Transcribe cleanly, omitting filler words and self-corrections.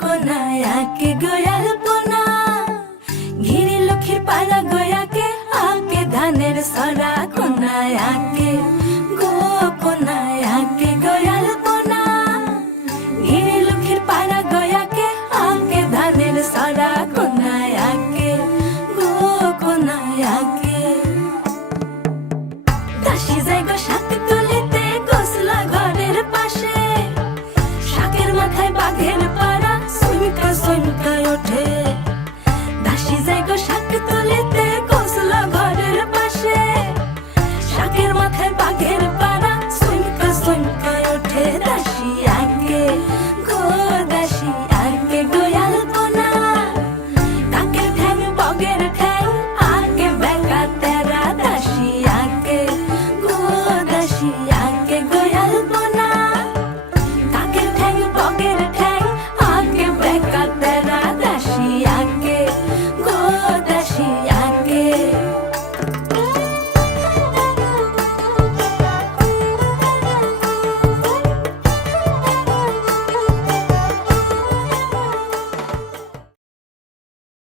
কোনায় আঁকে গোয়াল পোনা, ঘিরি লক্ষ্মীর পাড়া গয়াকে আঁকে ধানের সরা কোনায় আঁকে গো কোনায় আঁকে গোয়াল পোনা, ঘিরি লক্ষ্মীর পাড়া গয়াকে আঁকে ধানের সরা কোনায় আঁকে গো কোনায় আঁকে। দাসী যায় গো শাক তুলিতে গোসলা ঘরের পাশে, শাকের মাথায় বাঘের পাড়া সুইমকা সুইমকা ওঠে। দাসী যায় গো শাক তুলিতে গোসলা ঘরের পাশে, শাকের মাথায় বাঘের পাড়া সুইমকা সুইমকা ওঠে। দাসী আঁকে গো দাসী আঁকে গোয়াল পোনা, কাকের ঠ্যাং বগের ঠ্যাং আঁকে বেকা তেরা। দাসী আঁকে গো দাসী